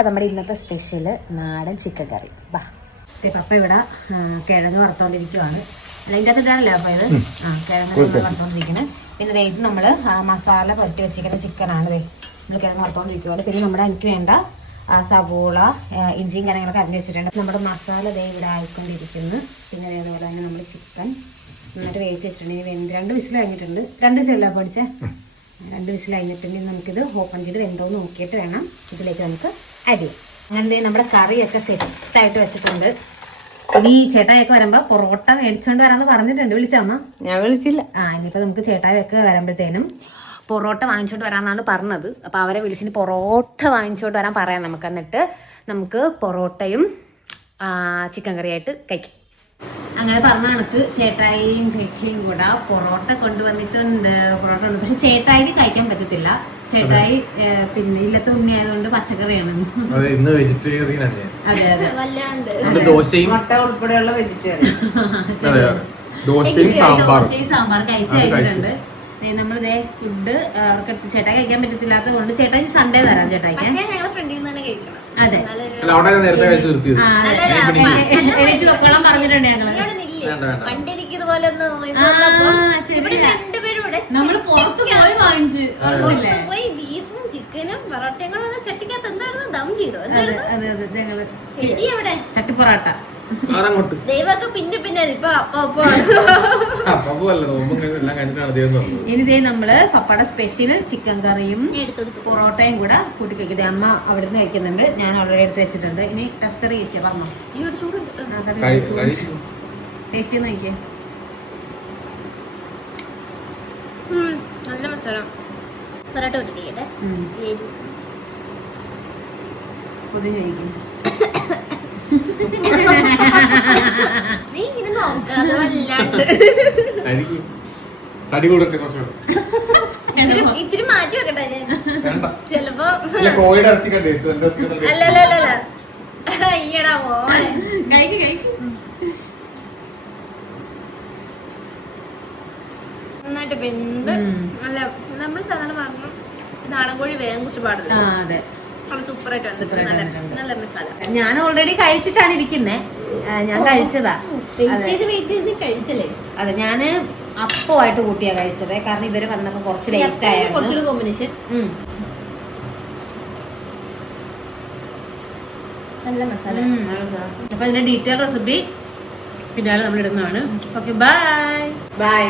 അപ്പം നമ്മുടെ ഇന്നത്തെ സ്പെഷ്യല് നാടൻ ചിക്കൻ കറി. വാ, പപ്പ ഇവിടെ കിഴങ്ങ് വറുത്തോണ്ടിരിക്കുവാണ്. അതിൻ്റെ അകത്തിട്ടാണല്ലോ അപ്പൊ ഇത് കിഴങ്ങ് വറുത്തോണ്ടിരിക്കുന്നത്. പിന്നെ ഇത് നമ്മൾ മസാല പുരട്ടി വെച്ചിരിക്കുന്ന ചിക്കനാണ്. നമ്മൾ കിഴങ്ങ് വറുത്തോണ്ടിരിക്കുവാണ്. പിന്നെ നമ്മുടെ എനിക്ക് വേണ്ട സവോള ഇഞ്ചിയും കാര്യങ്ങളൊക്കെ അരിഞ്ഞ് വെച്ചിട്ടുണ്ട്. നമ്മുടെ മസാല ഇവിടെ ആയിക്കൊണ്ടിരിക്കുന്നു. പിന്നെ അതേപോലെ തന്നെ നമ്മൾ ചിക്കൻ നന്നായിട്ട് വേവിച്ച് വെച്ചിട്ടുണ്ടെങ്കിൽ 2 വിസിൽ കഴിഞ്ഞിട്ടുണ്ട്. 2 വിസിലല്ല പഠിച്ചേ, 2 വിസിൽ കഴിഞ്ഞിട്ടുണ്ടെങ്കിൽ നമുക്കിത് ഓപ്പൺ ചെയ്ത് വെന്തോന്ന് നോക്കിയിട്ട് വേണം ഇതിലേക്ക് നമുക്ക് ആഡ് ചെയ്യാം. അങ്ങനെ നമ്മുടെ കറിയൊക്കെ സെറ്റായിട്ട് വെച്ചിട്ടുണ്ട്. ഇനി ചേട്ടായൊക്കെ വരുമ്പോ പൊറോട്ട മേടിച്ചോണ്ട് വരാന്ന് പറഞ്ഞിട്ടുണ്ട്. വിളിച്ചമ്മ? ഞാൻ വിളിച്ചില്ല. ഇനിയിപ്പോ നമുക്ക് ചേട്ടായൊക്കെ വരുമ്പോഴത്തേനും പൊറോട്ട വാങ്ങിച്ചോണ്ട് വരാന്നാണ് പറഞ്ഞത്. അപ്പൊ അവരെ വിളിച്ചിട്ട് പൊറോട്ട വാങ്ങിച്ചോണ്ട് വരാൻ പറയാം നമുക്ക്. എന്നിട്ട് നമുക്ക് പൊറോട്ടയും ചിക്കൻ കറിയായിട്ട് കഴിക്കാം. അങ്ങനെ പറഞ്ഞ കണക്ക് ചേട്ടായിയും ചേച്ചിയും കൂടെ പൊറോട്ട കൊണ്ടുവന്നിട്ടുണ്ട്. പൊറോട്ട ഉണ്ട്, പക്ഷെ ചേട്ടായിക്ക് കഴിക്കാൻ പറ്റത്തില്ല. ചേട്ടായി പിന്നെ ഇല്ലത്തെ ഉണ്ണി ആയതുകൊണ്ട് പച്ചക്കറിയാണ്. ഇന്ന് വെജിറ്റേറിയൻ അല്ലേ? അതെ അതെ, മുട്ട ഉൾപ്പെടെയുള്ള വെജിറ്റേറിയൻ ദോശയും സാമ്പാർ കഴിച്ചു കഴിഞ്ഞിട്ടുണ്ട്. നമ്മളിതേ ഫുഡ് അവർക്ക് ചേട്ടായി കഴിക്കാൻ പറ്റത്തില്ലാത്തത് കൊണ്ട് ചേട്ടായി സൺഡേ തരാം ചേട്ടായിക്ക്. അതെ, എണീറ്റ് വെക്കോളം പറഞ്ഞിട്ടുണ്ട് ഞങ്ങള്. നമ്മള് പുറത്ത് പോയി വാങ്ങിച്ചു ബീഫും ചിക്കനും പൊറോട്ടയും ചട്ടിക്കകത്ത് എന്തായിരുന്നു ദം ചെയ്തോ? അതെ അതെ, ഞങ്ങള് ചട്ടിപ്പൊറാട്ട ദൈവമൊക്കെ പിന്നെ ഇപ്പൊ ഇനി നമ്മള് പപ്പയുടെ സ്പെഷ്യൽ ചിക്കൻ കറിയും പൊറോട്ടയും കൂടെ കൂട്ടി കഴിക്കുന്നത്. അമ്മ അവിടെ നിന്ന് കഴിക്കുന്നുണ്ട്, ഞാൻ ഓൾറെഡി എടുത്ത് വെച്ചിട്ടുണ്ട്. ഇനി ടെസ്റ്റർ കഴിച്ചേ പറഞ്ഞോ, ടേസ്റ്റ് ചെയ്ത് നോക്കിയേ. നല്ല മസാല പൊറോട്ട കൂട്ടിക്കട്ടെ. പുതിയ കഴിക്കും. നീ ഇങ്ങനെ നോക്കാതെ വല്ലാണ്ട് ഇച്ചിരി മാറ്റി വെക്കട്ടെ ഞാൻ. ചെലപ്പോ അല്ലല്ല അയ്യടാ മോനെ നന്നായിട്ട് വെന്ത് നല്ല നമ്മൾ സാധാരണ പറഞ്ഞു നാടൻ കോഴി വേഗം കുറിച്ച് പാടില്ല. അതെ, നല്ല മസാല. ഞാൻ ഓൾറെഡി കഴിച്ചിട്ടാണ് ഇരിക്കുന്നേ. ഞാൻ കഴിച്ചതാ. കഴിച്ചല്ലേ? അതെ, ഞാന് അപ്പമായിട്ട് കൂട്ടിയാ കഴിച്ചത്. കാരണം ഇവര് വന്നപ്പോ കുറച്ച് ലേറ്റ് ആയിരുന്നു. കോമ്പിനേഷൻ നല്ല മസാല. അപ്പൊ അതിന്റെ ഡീറ്റെയിൽ റെസിപ്പി പിന്നാലെ നമ്മൾ ഇടുന്നതാണ്. Okay, bye bye.